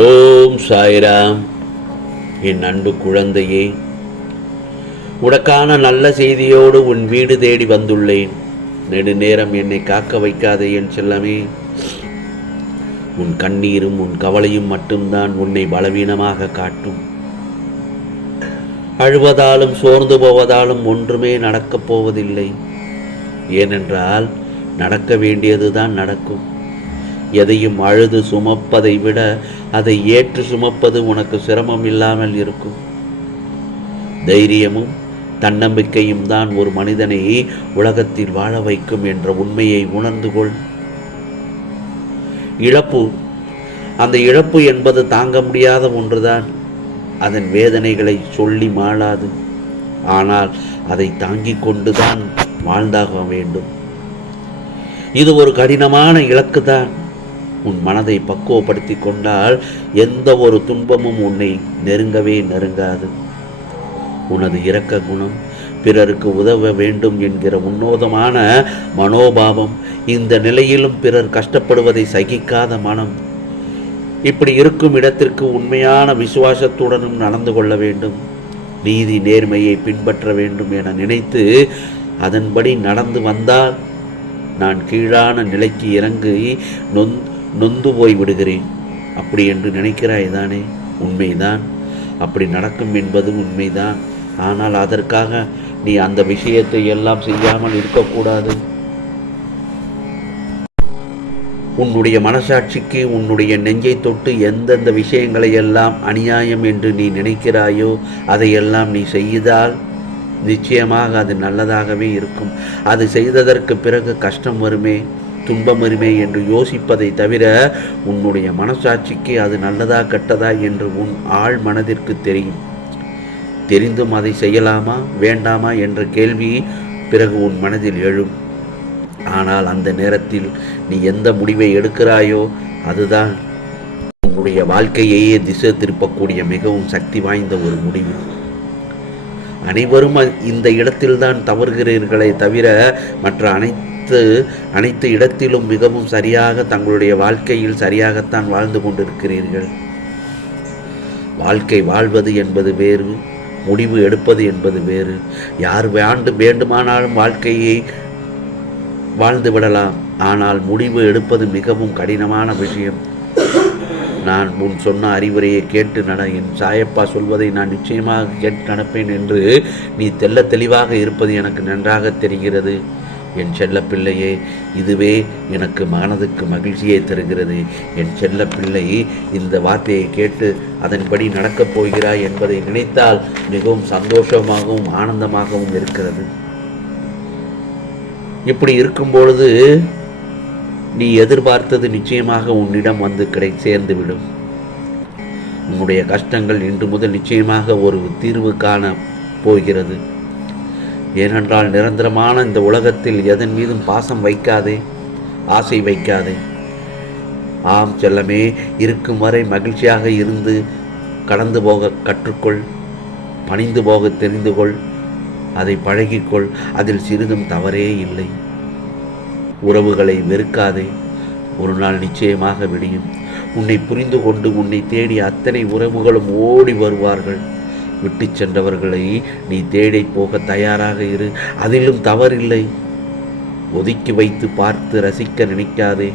ஓம் சாய்ராம். என் அன்பு குழந்தையே உனக்கான நல்ல செய்தியோடு உன் வீடு தேடி வந்துள்ளேன். நெடுநேரம் என்னை காக்க வைக்காதே என் செல்லமே. உன் கண்ணீரும் உன் கவலையும் மட்டும்தான் உன்னை பலவீனமாக காட்டும். அழுவதாலும் சோர்ந்து போவதாலும் ஒன்றுமே நடக்கப் போவதில்லை. ஏனென்றால் நடக்க வேண்டியதுதான் நடக்கும். எதையும் அழுது சுமப்பதை விட அதை ஏற்று சுமப்பது உனக்கு சிரமம் இல்லாமல் இருக்கும். தைரியமும் தன்னம்பிக்கையும் தான் ஒரு மனிதனை உலகத்தில் வாழ வைக்கும் என்ற உண்மையை உணர்ந்து கொள். இழப்பு அந்த இழப்பு என்பது தாங்க முடியாத ஒன்றுதான். அதன் வேதனைகளை சொல்லி மாளாது. ஆனால் அதை தாங்கிக் கொண்டுதான் வாழ்ந்தாக வேண்டும். இது ஒரு கடினமான இலக்கு தான் உன் மனதை பக்குவப்படுத்தி கொண்டால் எந்த ஒரு துன்பமும் உன்னை நெருங்கவே நெருங்காது. உனது இரக்க குணம் பிறருக்கு உதவ வேண்டும் என்கிற உன்னோதமான மனோபாவம் இந்த நிலையிலும் பிறர் கஷ்டப்படுவதை சகிக்காத மனம். இப்படி இருக்கும் இடத்திற்கு உண்மையான விசுவாசத்துடனும் நடந்து கொள்ள வேண்டும். நீதி நேர்மையை பின்பற்ற வேண்டும் என நினைத்து அதன்படி நடந்து வந்தால் நான் கீழான நிலைக்கு இறங்கி நொந் நொந்து போய் விடுகிறேன். அப்படி என்று நினைக்கிறாய் தானே? உண்மைதான். அப்படி நடக்கும் என்பது உண்மைதான். ஆனால் அதற்காக நீ அந்த விஷயத்தை எல்லாம் செய்யாமல் இருக்கக்கூடாது. உன்னுடைய மனசாட்சிக்கு உன்னுடைய நெஞ்சை தொட்டு எந்தெந்த விஷயங்களை எல்லாம் அநியாயம் என்று நீ நினைக்கிறாயோ அதையெல்லாம் நீ செய்தால் நிச்சயமாக அது நல்லதாகவே இருக்கும். அது செய்ததற்கு பிறகு கஷ்டம் வருமே? துன்பம் வருமே என்று யோசிப்பதை தவிர உன்னுடைய மனசாட்சிக்கு அது நல்லதா கெட்டதா என்று உன் ஆழ் மனதிற்கு தெரியும். தெரிந்தும் அதை செய்யலாமா வேண்டாமா என்ற கேள்வி பிறகு உன் மனதில் எழும். ஆனால் அந்த நேரத்தில் நீ எந்த முடிவை எடுக்கிறாயோ அதுதான் உன்னுடைய வாழ்க்கையையே திசை திருப்பக்கூடிய மிகவும் சக்தி வாய்ந்த ஒரு முடிவு. அனைவரும் இந்த இடத்தில்தான் தவறுகிறீர்களே தவிர மற்ற அனைத்து அனைத்து இடத்திலும் மிகவும் சரியாக தங்களுடைய வாழ்க்கையில் சரியாகத்தான் வாழ்ந்து கொண்டிருக்கிறீர்கள். வாழ்க்கை வாழ்வது என்பது வேறு முடிவு எடுப்பது என்பது வேறு. யார் வேண்டு வேண்டுமானாலும் வாழ்க்கையை வாழ்ந்து விடலாம். ஆனால் முடிவு எடுப்பது மிகவும் கடினமான விஷயம். நான் முன் சொன்ன அறிவுரையை கேட்டு நட என் சாயப்பா சொல்வதை நான் நிச்சயமாக கேட்டு நடப்பேன் என்று நீ தெல்ல தெளிவாக இருப்பது எனக்கு நன்றாக தெரிகிறது. என் செல்ல பிள்ளையே இதுவே எனக்கு மனதுக்கு மகிழ்ச்சியை தருகிறது. என் செல்ல பிள்ளை இந்த வார்த்தையை கேட்டு அதன்படி நடக்கப் போகிறாய் என்பதை நினைத்தால் மிகவும் சந்தோஷமாகவும் ஆனந்தமாகவும் இருக்கிறது. இப்படி இருக்கும் பொழுது நீ எதிர்பார்த்தது நிச்சயமாக உன்னிடம் வந்து கிடை சேர்ந்துவிடும். உன்னுடைய கஷ்டங்கள் இன்று முதல் நிச்சயமாக ஒரு தீர்வு காண போகிறது. ஏனென்றால் நிரந்தரமான இந்த உலகத்தில் எதன் மீதும் பாசம் வைக்காதே ஆசை வைக்காதே. ஆம் செல்லமே இருக்கும் வரை மகிழ்ச்சியாக இருந்து கடந்து போக கற்றுக்கொள் பணிந்து போக தெரிந்து கொள் அதை பழகிக்கொள் அதில் சிறிதும் தவறே இல்லை. உறவுகளை வெறுக்காதே ஒரு நாள் நிச்சயமாக விடியும். உன்னை புரிந்து கொண்டு உன்னை தேடி அத்தனை உறவுகளும் ஓடி வருவார்கள். விட்டு சென்றவர்களை நீ தேடி போக தயாராக இரு. அதிலும் தவறில்லை. ஒதுக்கி வைத்து பார்த்து ரசிக்க நினைக்காதே.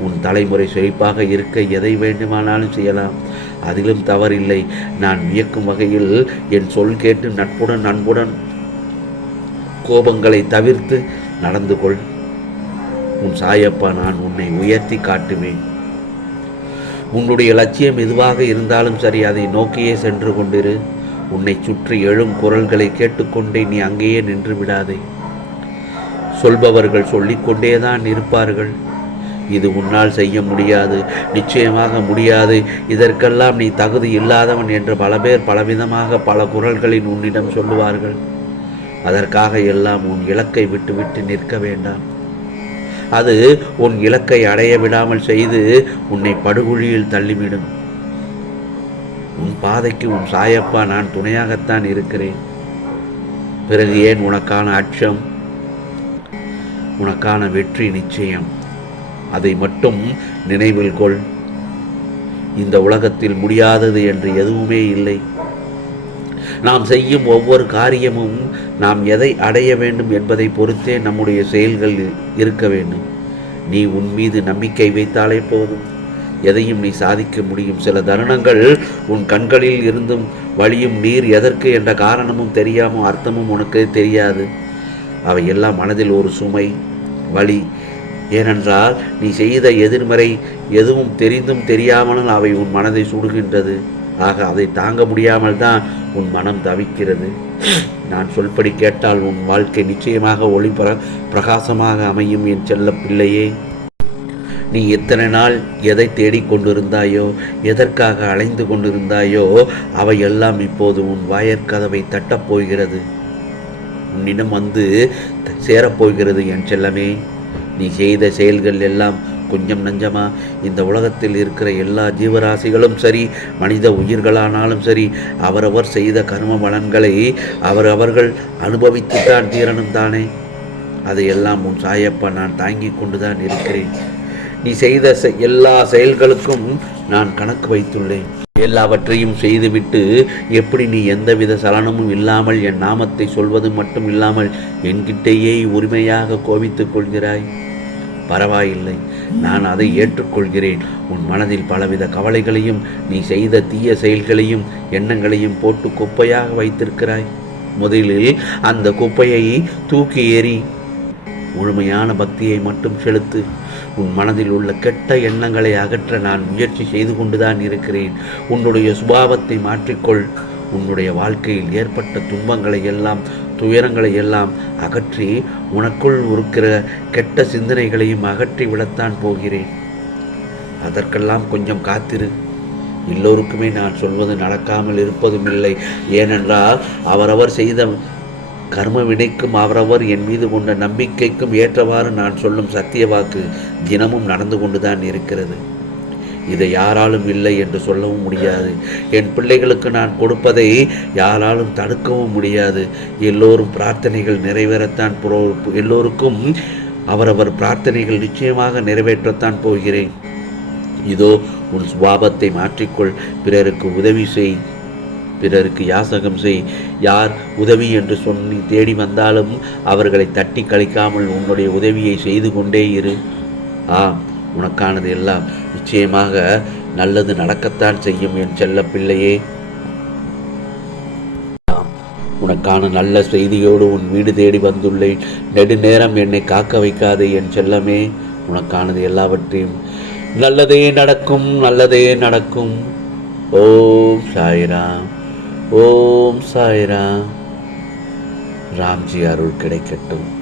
உன் தலைமுறை செழிப்பாக இருக்க எதை வேண்டுமானாலும் செய்யலாம். அதிலும் தவறில்லை. நான் வியக்கும் வகையில் என் சொல் கேட்டு நட்புடன் அன்புடன் கோபங்களை தவிர்த்து நடந்து கொள். உன் சாயப்பா நான் உன்னை உயர்த்தி காட்டுவேன். உன்னுடைய லட்சியம் எதுவாக இருந்தாலும் சரி அதை நோக்கியே சென்று கொண்டிரு. உன்னை சுற்றி எழும் குரல்களை கேட்டுக்கொண்டே நீ அங்கேயே நின்று விடாதே. சொல்பவர்கள் சொல்லிக்கொண்டேதான் இருப்பார்கள். இது உன்னால் செய்ய முடியாது. நிச்சயமாக முடியாது. இதற்கெல்லாம் நீ தகுதி இல்லாதவன் என்று பல பேர் பலவிதமாக பல குரல்களின் உன்னிடம் சொல்லுவார்கள். அதற்காக எல்லாம் உன் இலக்கை விட்டுவிட்டு நிற்க வேண்டாம். அது உன் இலக்கை அடைய விடாமல் செய்து உன்னை படுகுழியில் தள்ளிவிடும். உன் பாதைக்கு உன் சாயப்பா நான் துணையாகத்தான் இருக்கிறேன். பிறகு ஏன் உனக்கான அச்சம்? உனக்கான வெற்றி நிச்சயம். அதை மட்டும் நினைவில் கொள். இந்த உலகத்தில் முடியாதது என்று எதுவுமே இல்லை. நாம் செய்யும் ஒவ்வொரு காரியமும் நாம் எதை அடைய வேண்டும் என்பதை பொறுத்தே நம்முடைய செயல்கள் இருக்க வேண்டும். நீ உன் மீது நம்பிக்கை வைத்தாலே போதும். எதையும் நீ சாதிக்க முடியும். சில தருணங்கள் உன் கண்களில் இருந்தும் வழியும் நீர் எதற்கு என்ற காரணமும் தெரியாமல் அர்த்தமும் உனக்கு தெரியாது. அவை எல்லாம் மனதில் ஒரு சுமை வலி ஏனென்றால் நீ செய்த எதிர்மறை எதுவும் தெரிந்தும் தெரியாமலும் அவை உன் மனதை சுடுகின்றது. ஆக அதை தாங்க முடியாமல் தான் உன் மனம் தவிக்கிறது. நான் சொல்படி கேட்டால் உன் வாழ்க்கை நிச்சயமாக ஒளி பிர பிரகாசமாக அமையும் என் செல்ல பிள்ளையே. நீ எத்தனை நாள் எதை தேடிக் கொண்டிருந்தாயோ எதற்காக அலைந்து கொண்டிருந்தாயோ அவை எல்லாம் இப்போது உன் வாயற்கதவை தட்டப் போகிறது. உன்னிடம் வந்து சேரப்போகிறது என் செல்லமே. நீ செய்த செயல்கள் எல்லாம் கொஞ்சம் நஞ்சமா? இந்த உலகத்தில் இருக்கிற எல்லா ஜீவராசிகளும் சரி மனித உயிர்களானாலும் சரி அவரவர் செய்த கர்ம பலன்களை அவரவர்கள் அனுபவித்துத்தான் தீரணும் தானே. அதையெல்லாம் உன் சாயப்பா நான் தாங்கிக் கொண்டுதான் இருக்கிறேன். நீ செய்த செ- எல்லா செயல்களுக்கும் நான் கணக்கு வைத்துள்ளேன். எல்லாவற்றையும் செய்துவிட்டு எப்படி நீ எந்தவித சலனமும் இல்லாமல் என் நாமத்தை சொல்வது மட்டும் இல்லாமல் என்கிட்டேயே உரிமையாக கோபித்துக் கொள்கிறாய்? பரவாயில்லை. நான் அதை ஏற்றுக்கொள்கிறேன். உன் மனதில் பலவித கவலைகளையும் நீ செய்த தீய செயல்களையும் எண்ணங்களையும் போட்டு குப்பையாக வைத்திருக்கிறாய். முதலில் அந்த குப்பையை தூக்கி ஏறி முழுமையான பக்தியை மட்டும் செலுத்து. உன் மனதில் உள்ள கெட்ட எண்ணங்களை அகற்ற நான் முயற்சி செய்து கொண்டுதான் இருக்கிறேன். உன்னுடைய சுபாவத்தை மாற்றிக்கொள். உன்னுடைய வாழ்க்கையில் ஏற்பட்ட துன்பங்களை எல்லாம் துயரங்களை எல்லாம் அகற்றி உனக்குள் இருக்கிற கெட்ட சிந்தனைகளையும் அகற்றி விடத்தான் போகிறேன். அதற்கெல்லாம் கொஞ்சம் காத்திரு. எல்லோருக்குமே நான் சொல்வது நடக்காமல் இருப்பதும் இல்லை. ஏனென்றால் அவரவர் செய்த கர்ம வினைக்கும் அவரவர் என் மீது கொண்ட நம்பிக்கைக்கும் ஏற்றவாறு நான் சொல்லும் சத்திய வாக்கு தினமும் நடந்து கொண்டுதான் இருக்கிறது. இதை யாராலும் இல்லை என்று சொல்லவும் முடியாது. என் பிள்ளைகளுக்கு நான் கொடுப்பதை யாராலும் தடுக்கவும் முடியாது. எல்லோரும் பிரார்த்தனைகள் நிறைவேறத்தான் புரோ- எல்லோருக்கும் அவரவர் பிரார்த்தனைகள் நிச்சயமாக நிறைவேற்றத்தான் போகிறேன். இதோ உன் சுபாவத்தை மாற்றிக்கொள். பிறருக்கு உதவி செய். பிறருக்கு யாசகம் செய். யார் உதவி என்று சொல்லி தேடி வந்தாலும் அவர்களை தட்டி கழிக்காமல் உன்னுடைய உதவியை செய்து கொண்டே இரு. ஆ உனக்கானது எல்லாம் நிச்சயமாக நல்லது நடக்கத்தான் செய்யும் என் செல்ல பிள்ளையே. ஆம், உனக்கான நல்ல செய்தியோடு உன் வீடு தேடி வந்துள்ளேன். நெடுநேரம் என்னை காக்க வைக்காதே என் செல்லமே. உனக்கானது எல்லாவற்றையும் நல்லதே நடக்கும் நல்லதே நடக்கும். ஓம் சாய்ராம். ஓம் சாய்ராம். ராம்ஜி அருள் கிடைக்கட்டும்.